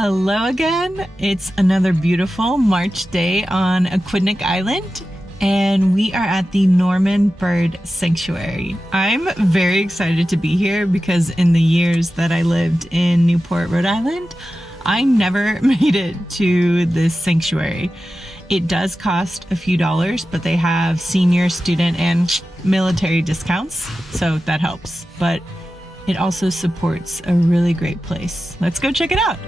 Hello again. It's another beautiful March day on Aquidneck Island, and we are at the Norman Bird Sanctuary. I'm very excited to be here because in the years that I lived in Newport, Rhode Island, I never made it to this sanctuary. It does cost a few dollars, but they have senior, student, and military discounts, so that helps. But it also supports a really great place. Let's go check it out.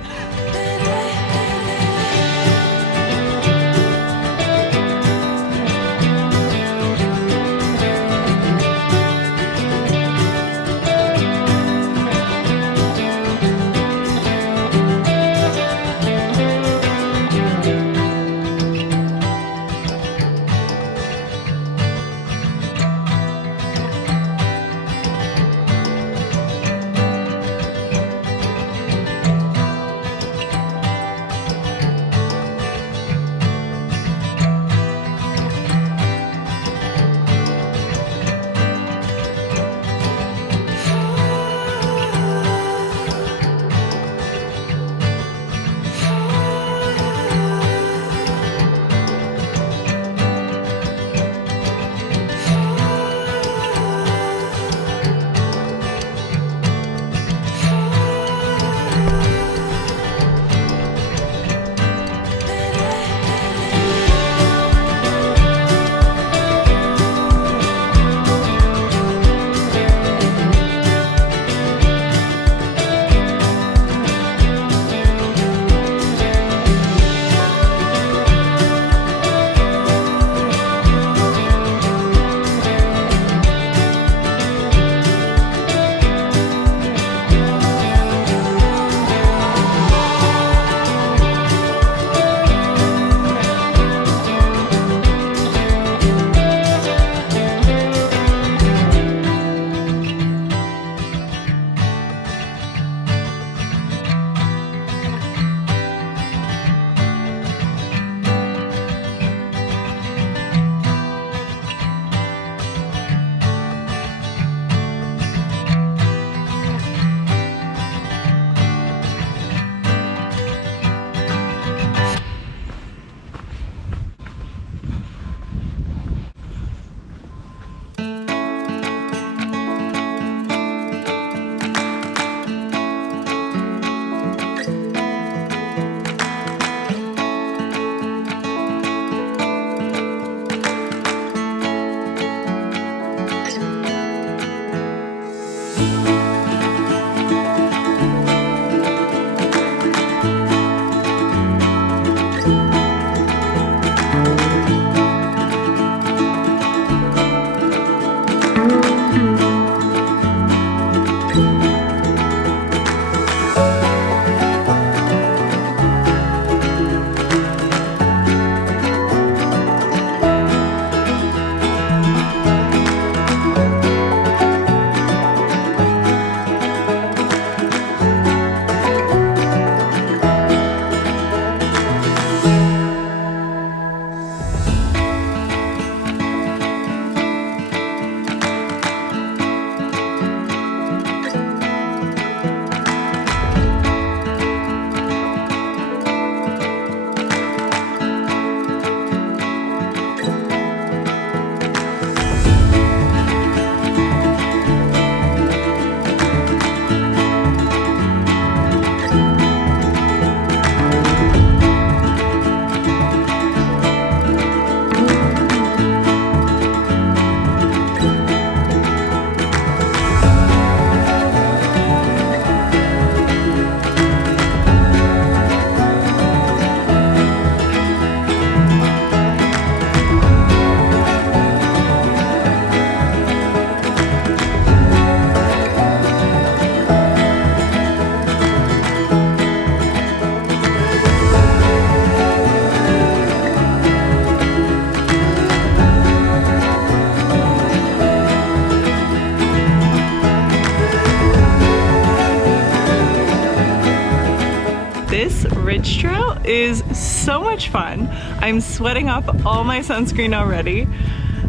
This ridge trail is so much fun. I'm sweating off all my sunscreen already,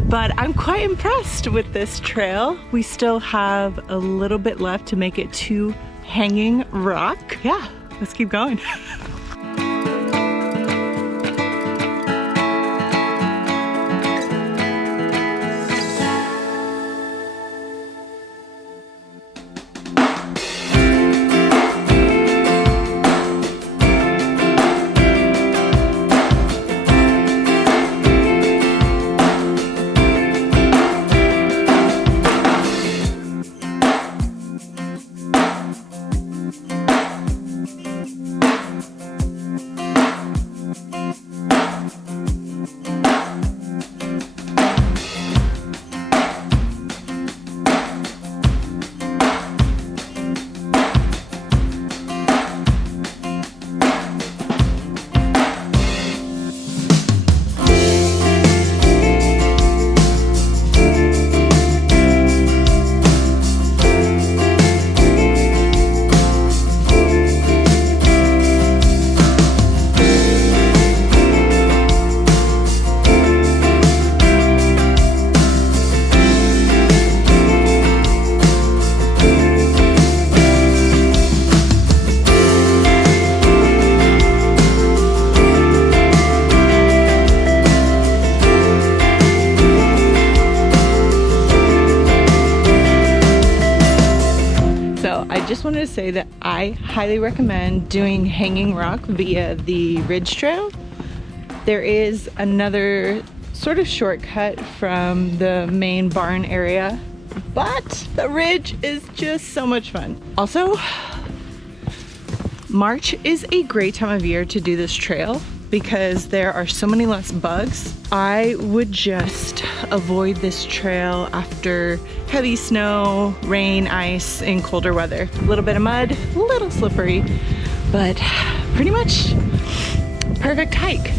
but I'm quite impressed with this trail. We still have a little bit left to make it to Hanging Rock. Yeah, let's keep going. I just wanted to say that I highly recommend doing Hanging Rock via the Ridge Trail. There is another sort of shortcut from the main barn area, but the ridge is just so much fun. Also, March is a great time of year to do this trail because there are so many less bugs. I would just avoid this trail after heavy snow, rain, ice, and colder weather. A little bit of mud, a little slippery, but pretty much perfect hike.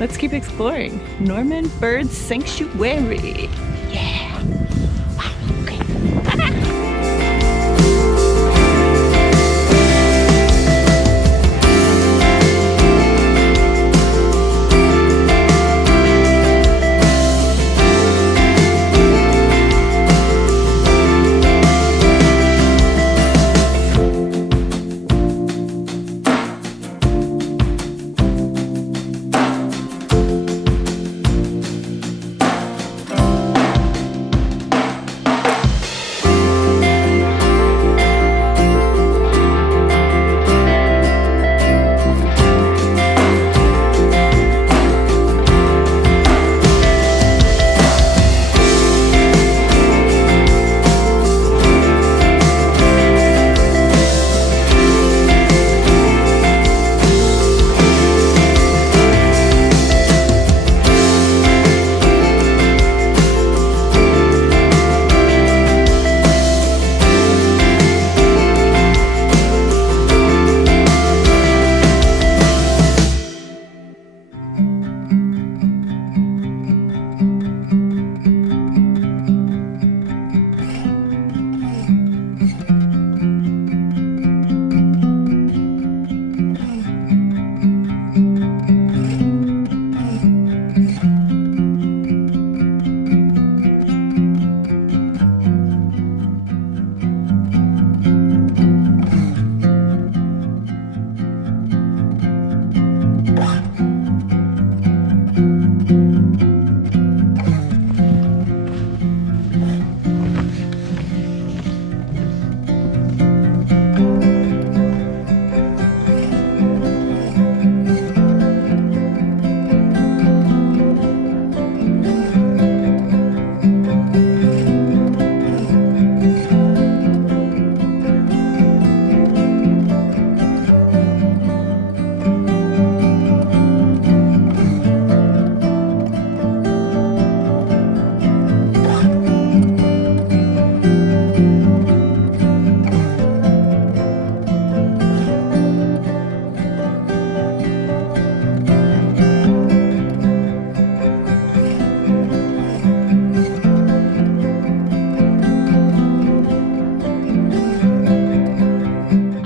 Let's keep exploring Norman Bird Sanctuary. Yeah. Wow, okay.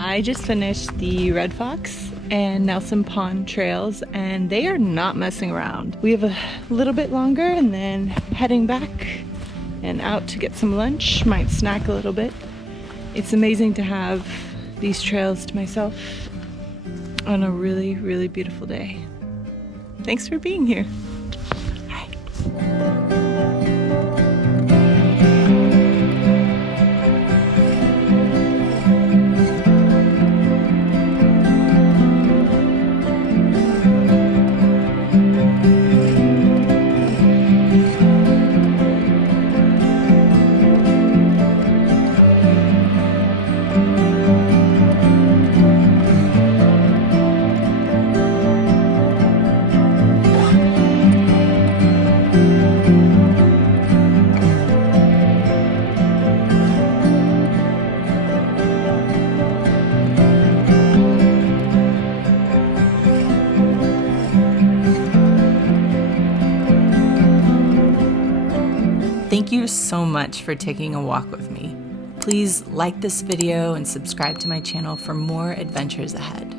I just finished the Red Fox and Nelson Pond trails, and they are not messing around. We have a little bit longer and then heading back and out to get some lunch, might snack a little bit. It's amazing to have these trails to myself on a really, really beautiful day. Thanks for being here. Thank you so much for taking a walk with me. Please like this video and subscribe to my channel for more adventures ahead.